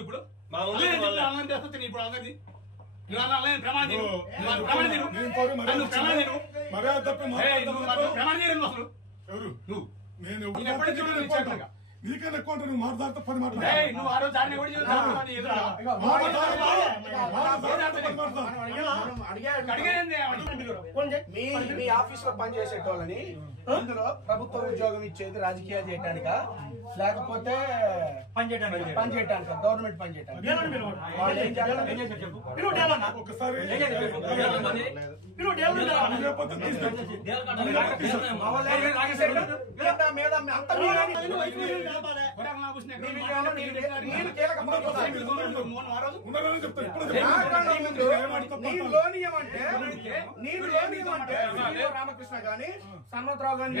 ఇప్పుడు నీకన్నా ఎక్కువ నువ్వు మాట్లాడుతూ 10 మాట్లాడు మీ ఆఫీస్ లో పనిచేసేటోళ్ళని ఇందులో ప్రభుత్వ ఉద్యోగం ఇచ్చేది రాజకీయాలు చేయటానిక లేకపోతే పని చేయటానిక గవర్నమెంట్ పని చేయటానికి రామకృష్ణ గాని సన్మతరావు గాని